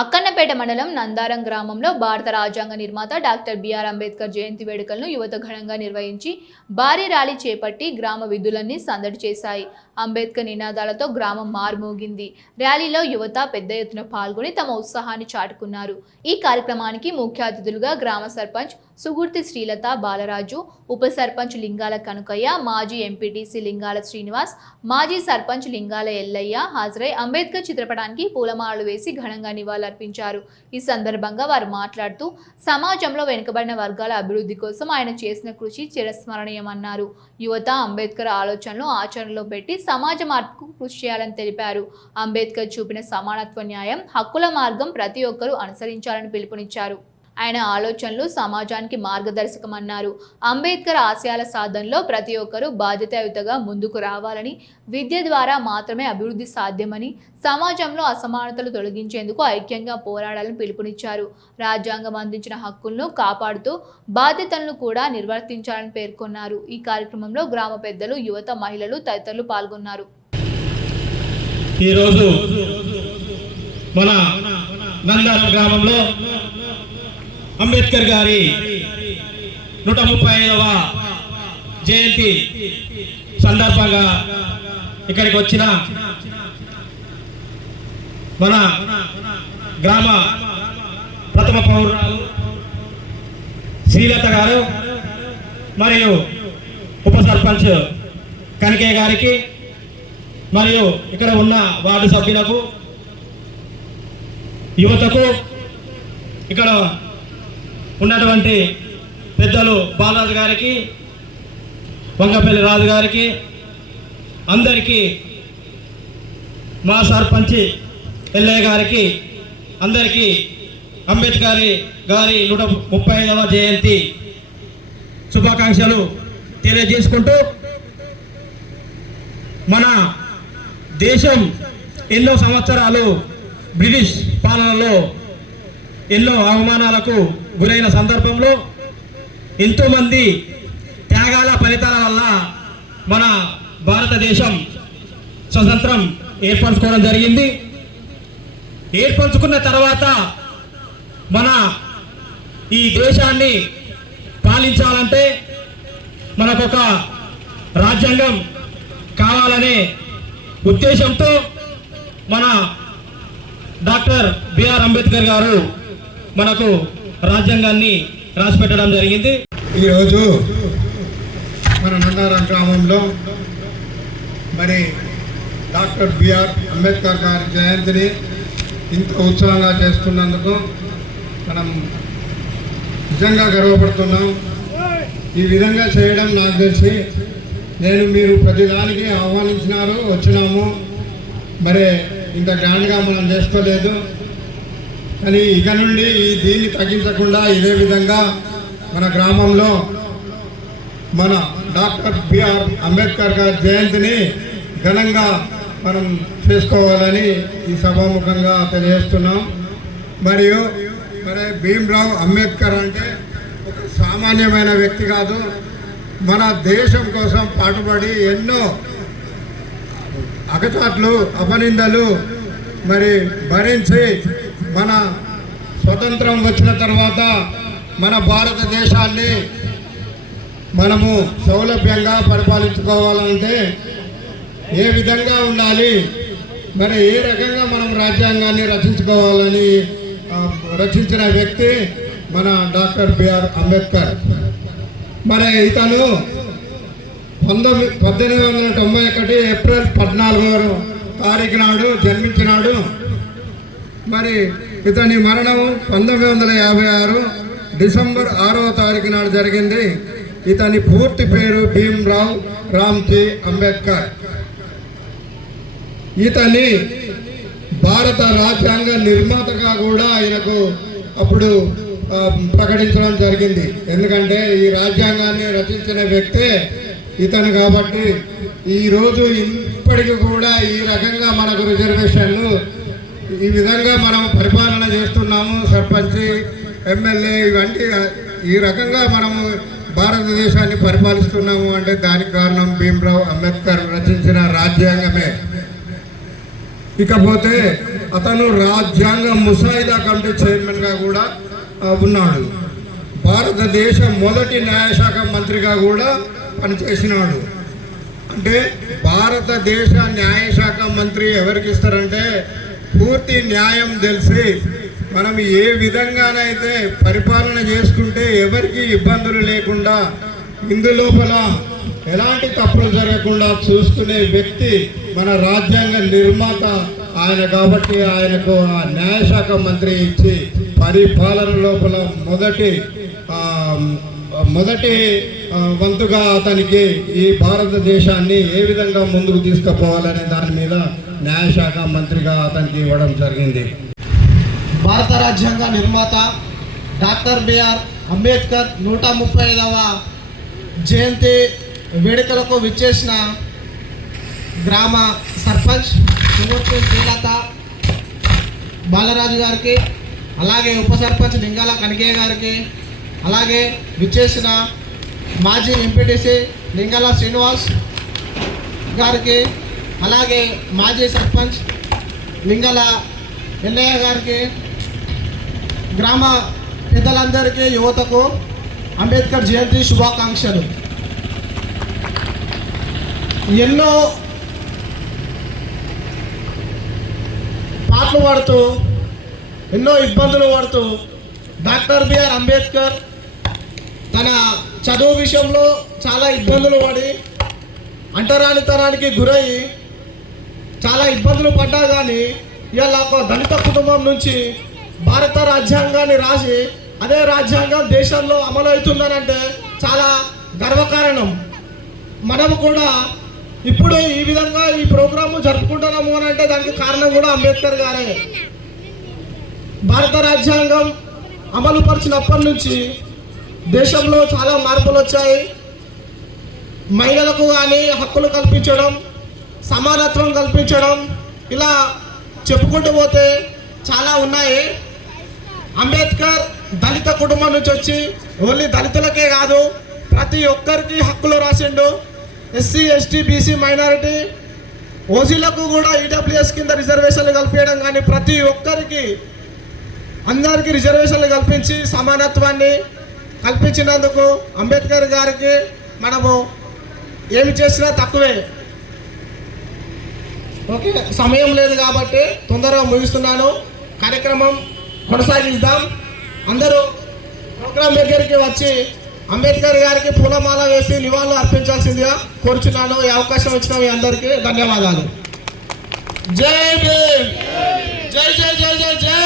అక్కన్నపేట మండలం నందారం గ్రామంలో భారత రాజ్యాంగ నిర్మాత డాక్టర్ బిఆర్ అంబేద్కర్ జయంతి వేడుకలను యువత ఘనంగా నిర్వహించి భారీ ర్యాలీ చేపట్టి గ్రామ వీధులన్నీ సందడి చేశాయి. అంబేద్కర్ నినాదాలతో గ్రామం మార్మోగింది. ర్యాలీలో యువత పెద్ద ఎత్తున పాల్గొని తమ ఉత్సాహాన్ని చాటుకున్నారు. ఈ కార్యక్రమానికి ముఖ్య అతిథులుగా గ్రామ సర్పంచ్ సుగుర్తి శ్రీలత బాలరాజు, ఉప సర్పంచ్ లింగాల కనుకయ్య, మాజీ ఎంపీటీసీ లింగాల శ్రీనివాస్, మాజీ సర్పంచ్ లింగాల ఎల్లయ్య హాజరై అంబేద్కర్ చిత్రపటానికి పూలమాలలు వేసి ఘనంగా నివాళులర్పించారు. ఈ సందర్భంగా వారు మాట్లాడుతూ సమాజంలో వెనుకబడిన వర్గాల అభివృద్ధి కోసం ఆయన చేసిన కృషి చిరస్మరణీయమన్నారు. యువత అంబేద్కర్ ఆలోచనలు ఆచరణలో పెట్టి సమాజ మార్పుకు కృషి చేయాలని తెలిపారు. అంబేద్కర్ చూపిన సమానత్వ, న్యాయం, హక్కుల మార్గం ప్రతి ఒక్కరూ అనుసరించాలని పిలుపునిచ్చారు. ఆయన ఆలోచనలు సమాజానికి మార్గదర్శకమన్నారు. అంబేద్కర్ ఆశయాల సాధనలో ప్రతి ఒక్కరూ బాధ్యతాయుతంగా ముందుకు రావాలని, విద్య ద్వారా మాత్రమే అభివృద్ధి సాధ్యమని, సమాజంలో అసమానతలు తొలగించేందుకు ఐక్యంగా పోరాడాలని పిలుపునిచ్చారు. రాజ్యాంగం అందించిన హక్కులను కాపాడుతూ బాధ్యతలను కూడా నిర్వర్తించాలని పేర్కొన్నారు. ఈ కార్యక్రమంలో గ్రామ పెద్దలు, యువత, మహిళలు తదితరులు పాల్గొన్నారు. ఈరోజు మన నందారం గ్రామంలో అంబేద్కర్ గారి 135వ జయంతి సందర్భంగా ఇక్కడికి వచ్చిన మన గ్రామ ప్రథమ పౌరురాలు శ్రీలత గారు మరియు ఉప సర్పంచ్ కనకయ్య గారికి మరియు ఇక్కడ ఉన్న వార్డు సభ్యులకు, యువతకు, ఇక్కడ ఉన్నటువంటి పెద్దలు బాలరాజు గారికి, వంగపల్లి రాజు గారికి, అందరికీ, మా సర్పంచ్ ఎల్లయ్య గారికి, అందరికీ అంబేద్కర్ గారి 135వ జయంతి శుభాకాంక్షలు తెలియజేసుకుంటూ, మన దేశం ఎన్నో సంవత్సరాలు బ్రిటిష్ పాలనలో ఎన్నో అవమానాలకు గురైన సందర్భంలో ఎంతోమంది త్యాగాల ఫలితాల వల్ల మన భారతదేశం స్వతంత్రం ఏర్పరచుకోవడం జరిగింది. ఏర్పరచుకున్న తర్వాత మన ఈ దేశాన్ని పాలించాలంటే మనకొక రాజ్యాంగం కావాలనే ఉద్దేశంతో మన డాక్టర్ బిఆర్ అంబేద్కర్ గారు మనకు రాజ్యాంగాన్ని రాసిపెట్టడం జరిగింది. ఈరోజు మన నందారం గ్రామంలో మరి డాక్టర్ బిఆర్ అంబేద్కర్ గారి జయంతిని ఇంత ఉత్సాహంగా చేస్తున్నందుకు మనం నిజంగా గర్వపడుతున్నాం. ఈ విధంగా చేయడం నాకు తెలిసి మీరు ప్రతిదానికి ఆహ్వానించినారు, వచ్చినాము. మరి ఇంత గ్రాండ్గా మనం చేసుకోలేదు, కానీ ఇక నుండి దీన్ని తగ్గించకుండా ఇదే విధంగా మన గ్రామంలో మన డాక్టర్ బిఆర్ అంబేద్కర్ గారి జయంతిని ఘనంగా మనం చేసుకోవాలని ఈ సభాముఖంగా తెలియజేస్తున్నాం. మరియు భీమ్రావ్ అంబేద్కర్ అంటే ఒక సామాన్యమైన వ్యక్తి కాదు. మన దేశం కోసం పాటుపడి ఎన్నో అగచాట్లు, అపనిందలు భరించి మన స్వతంత్రం వచ్చిన తర్వాత మన భారతదేశాన్ని మనము సౌలభ్యంగా పరిపాలించుకోవాలంటే ఏ విధంగా ఉండాలి, ఏ రకంగా మనం రాజ్యాంగాన్ని రచించుకోవాలని రచించిన వ్యక్తి మన డాక్టర్ బిఆర్ అంబేద్కర్. ఇతను 1891 ఏప్రిల్ 14వ తారీఖు నాడు జన్మించినాడు. ఇతని మరణం 1956 డిసెంబర్ 6వ తారీఖు నాడు జరిగింది. ఇతని పూర్తి పేరు భీమ్రావ్ రామ్జీ అంబేద్కర్. ఇతని భారత రాజ్యాంగ నిర్మాతగా కూడా ఆయనకు అప్పుడు ప్రకటించడం జరిగింది. ఎందుకంటే ఈ రాజ్యాంగాన్ని రచించిన వ్యక్తే ఇతను కాబట్టి ఈరోజు ఇప్పటికీ కూడా ఈ రకంగా మనకు రిజర్వేషన్లు ఈ విధంగా మనం పరిపాలన చేస్తున్నాము. సర్పంచ్, ఎమ్మెల్యే ఇవన్నీ ఈ రకంగా మనము భారతదేశాన్ని పరిపాలిస్తున్నాము అంటే దానికి కారణం భీమ్రావ్ అంబేద్కర్ రచించిన రాజ్యాంగమే. ఇకపోతే అతను రాజ్యాంగ ముసాయిదా కమిటీ చైర్మన్గా కూడా ఉన్నాడు. భారతదేశ మొదటి న్యాయశాఖ మంత్రిగా కూడా పనిచేసినాడు. అంటే భారతదేశ న్యాయశాఖ మంత్రి ఎవరికి ఇస్తారంటే పూర్తి న్యాయం తెలిసి మనం ఏ విధంగానైతే పరిపాలన చేసుకుంటే ఎవరికి ఇబ్బందులు లేకుండా ఇందులోపల ఎలాంటి తప్పులు జరగకుండా చూసుకునే వ్యక్తి మన రాజ్యాంగ నిర్మాత ఆయన. కాబట్టి ఆయనకు ఆ న్యాయశాఖ మంత్రి ఇచ్చి పరిపాలన లోపల మొదటి వంతుగా అతనికి ఈ భారతదేశాన్ని ఏ విధంగా ముందుకు తీసుకుపోవాలనే దాని మీద న్యాయశాఖ మంత్రిగా అతనికి ఇవ్వడం జరిగింది. భారత రాజ్యాంగ నిర్మాత డాక్టర్ బిఆర్ అంబేద్కర్ 135వ జయంతి వేడుకలకు విచ్చేసిన గ్రామ సర్పంచ్ సుమూర్తి శ్రీలత బాలరాజు గారికి, అలాగే ఉప సర్పంచ్ లింగాల కనకయ్య గారికి, అలాగే విచ్చేసిన మాజీ ఎంపీటీసీ లింగాల శ్రీనివాస్ గారికి, అలాగే మాజీ సర్పంచ్ లింగాల ఎల్లయ్య గారికి, గ్రామ పెద్దలందరికీ, యువతకు అంబేద్కర్ జయంతి శుభాకాంక్షలు. ఎన్నో పాటలు పాడుతూ ఎన్నో ఇబ్బందులు పడుతూ డాక్టర్ బిఆర్ అంబేద్కర్ తన చదువు విషయంలో చాలా ఇబ్బందులు పడి అంటరానితనానికి గురయ్యి చాలా ఇబ్బందులు పడ్డా కానీ ఇవాళ ఒక దళిత కుటుంబం నుంచి భారత రాజ్యాంగాన్ని రాసి అదే రాజ్యాంగం దేశంలో అమలు అవుతుందనంటే చాలా గర్వకారణం. మనము కూడా ఇప్పుడు ఈ విధంగా ఈ ప్రోగ్రాము జరుపుకుంటున్నాము అని అంటే దానికి కారణం కూడా అంబేద్కర్ గారే. భారత రాజ్యాంగం అమలు పరిచినప్పటి నుంచి దేశంలో చాలా మార్పులు వచ్చాయి. మహిళలకు కానీ హక్కులు కల్పించడం, సమానత్వం కల్పించడం, ఇలా చెప్పుకుంటూ పోతే చాలా ఉన్నాయి. అంబేద్కర్ దళిత కుటుంబం నుంచి వచ్చి ఓన్లీ దళితులకే కాదు ప్రతి ఒక్కరికి హక్కులు రాసిండు. ఎస్సీ, ఎస్టీ, బీసీ, మైనారిటీ, ఓసీలకు కూడా ఈడబ్ల్యూఎస్ కింద రిజర్వేషన్లు కల్పించడం కానీ ప్రతి ఒక్కరికి అందరికీ రిజర్వేషన్లు కల్పించి సమానత్వాన్ని కల్పించినందుకు అంబేద్కర్ గారికి మనము ఏమి చేసినా తక్కువే. ఓకే, సమయం లేదు కాబట్టి తొందరగా ముగిస్తున్నాను. కార్యక్రమం కొనసాగిద్దాం. అందరూ ప్రోగ్రాం దగ్గరికి వచ్చి అంబేద్కర్ గారికి పూలమాల వేసి నివాళులు అర్పించాల్సిందిగా కోరుచున్నాను. ఈ అవకాశం ఇచ్చిన మీ అందరికీ ధన్యవాదాలు. జై భీమ్, జై జై జై జై జై